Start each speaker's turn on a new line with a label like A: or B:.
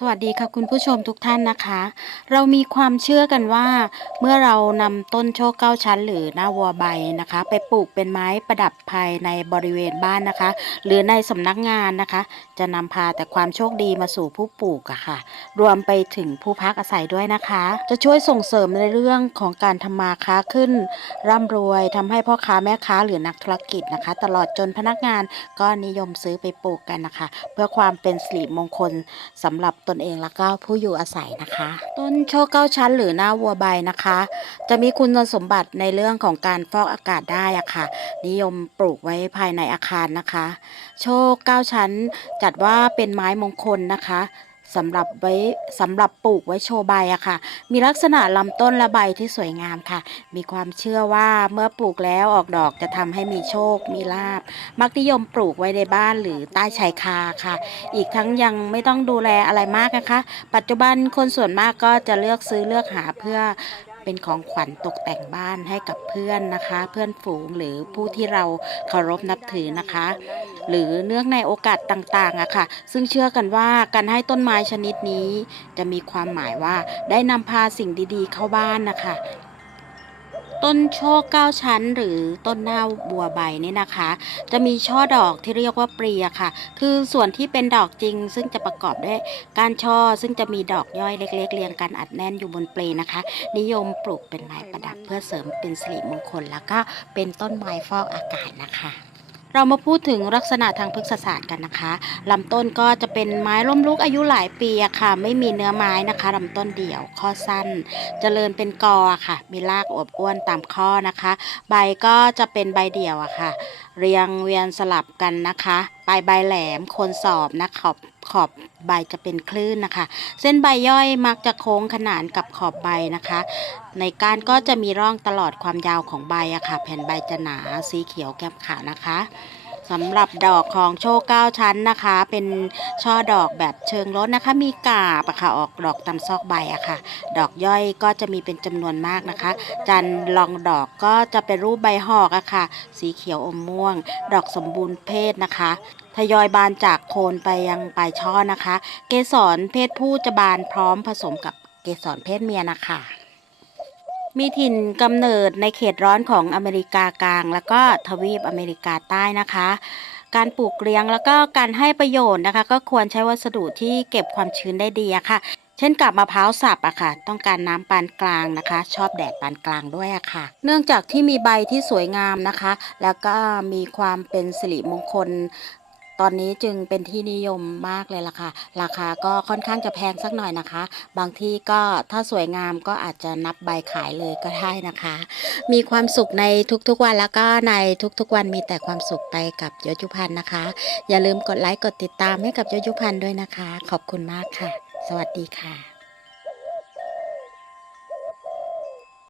A: สวัสดีค่ะคุณผู้ชมทุกท่านนะคะ เรามีความเชื่อกันว่า เมื่อเรานำต้นโชคเก้าชั้น หรือหน้าวัวใบนะคะ ไปปลูกเป็นไม้ประดับภายในบริเวณบ้านนะคะ หรือในสำนักงานนะคะ จะนำพาแต่ความโชคดีมาสู่ผู้ปลูกอะค่ะ รวมไปถึงผู้พักอาศัยด้วยนะคะ จะช่วยส่งเสริมในเรื่องของการทำมาค้าขึ้น ร่ำรวยทำให้พ่อค้าแม่ค้าหรือนักธุรกิจนะคะ ตลอดจนพนักงานก็นิยมซื้อไปปลูกกันนะคะ เพื่อความเป็นสิริมงคลสำหรับตนเองแล้วก็ผู้อยู่อาศัยนะคะ ต้นโชคเก้าชั้นหรือหน้าวัวใบนะคะ จะมีคุณสมบัติในเรื่องของการฟอกอากาศได้อะค่ะ นิยมปลูกไว้ภายในอาคารนะคะ โชคเก้าชั้นจัดว่าเป็นไม้มงคลนะคะ สำหรับไว้สำหรับปลูกไว้โชว์ใบอะค่ะ มีลักษณะลำต้นและใบที่สวยงามค่ะ มีความเชื่อว่าเมื่อปลูกแล้วออกดอกจะทำให้มีโชค มีลาบ มักนิยมปลูกไว้ในบ้านหรือใต้ชายคาค่ะ อีกทั้งยังไม่ต้องดูแลอะไรมากนะคะ ปัจจุบันคนส่วนมากก็จะเลือกซื้อเลือกหาเพื่อ เป็นของขวัญตกแต่งบ้านให้กับเพื่อนนะคะ เพื่อนฝูงหรือผู้ที่เราเคารพนับถือนะคะ หรือเนื่องในโอกาสต่างๆอะค่ะ ซึ่งเชื่อกันว่าการให้ต้นไม้ชนิดนี้ จะมีความหมายว่าได้นำพาสิ่งดีๆ เข้าบ้านนะคะ ต้นโชคเก้าชั้น หรือต้นหน้าบัวใบนี่นะคะ จะมีช่อดอกที่เรียกว่าปลีอะค่ะ คือส่วนที่เป็นดอกจริง ซึ่งจะประกอบด้วยการช่อซึ่งจะมีดอกย่อยเล็ก ๆ เรียงกันอัดแน่นอยู่บนปลีนะคะ นิยมปลูกเป็นไม้ประดับเพื่อเสริมเป็นสิริมงคล แล้วก็เป็นต้นไม้ฟอกอากาศนะคะ เรามาพูดถึงลักษณะทางพฤกษศาสตร์กันนะคะลำต้นก็จะเป็นไม้ล้มลุกอายุหลายปีค่ะ ไม่มีเนื้อไม้นะคะลำต้นเดี่ยวข้อสั้นเจริญเป็นกอค่ะ มีรากอวบอ้วนตามข้อนะคะ ใบก็จะเป็นใบเดี่ยวอะค่ะ เรียงเวียนสลับกันนะคะปลายใบแหลมโคนสอบนะขอบขอบใบจะเป็นคลื่นนะคะ เส้นใบย่อยมักจะโค้งขนานกับขอบใบนะคะ ในก้านก็จะมีร่องตลอดความยาวของใบอะค่ะ แผ่นใบจะหนาสีเขียวแก้มขาวนะคะ สำหรับดอกของโชคเก้าชั้นนะคะ เป็นช่อดอกแบบเชิงรถนะคะ มีกาบอะค่ะออกดอกตามซอกใบอะค่ะ ดอกย่อยก็จะมีเป็นจำนวนมากนะคะ จันทร์รองดอกก็จะเป็นรูปใบหอกอะค่ะ สีเขียวอมม่วง ดอกสมบูรณ์เพศนะคะทยอยบานจากโคนไปยังปลายช่อนะคะ เกสรเพศผู้จะบานพร้อมผสมกับเกสรเพศเมียนะคะ มีถิ่นกำเนิดในเขตร้อนของอเมริกากลาง แล้วก็ทวีปอเมริกาใต้นะคะ การปลูกเลี้ยงแล้วก็การให้ประโยชน์นะคะ ก็ควรใช้วัสดุที่เก็บความชื้นได้ดีอะค่ะ เช่นกับมะพร้าวสับอะค่ะ ต้องการน้ำปานกลางนะคะ ชอบแดดปานกลางด้วยอะค่ะ เนื่องจากที่มีใบที่สวยงามนะคะ แล้วก็มีความเป็นสิริมงคล ตอนนี้จึงเป็นที่นิยมมากเลยล่ะค่ะ ราคาก็ค่อนข้างจะแพงสักหน่อยนะคะ บางที่ก็ถ้าสวยงามก็อาจจะนับใบขายเลยก็ได้นะคะ มีความสุขในทุกๆวันแล้วก็ในทุกๆ วันมีแต่ความสุขไปกับยศยุพันธ์นะคะ อย่าลืมกดไลค์กดติดตามให้กับยศยุพันธ์ด้วยนะคะ ขอบคุณมากค่ะ สวัสดีค่ะ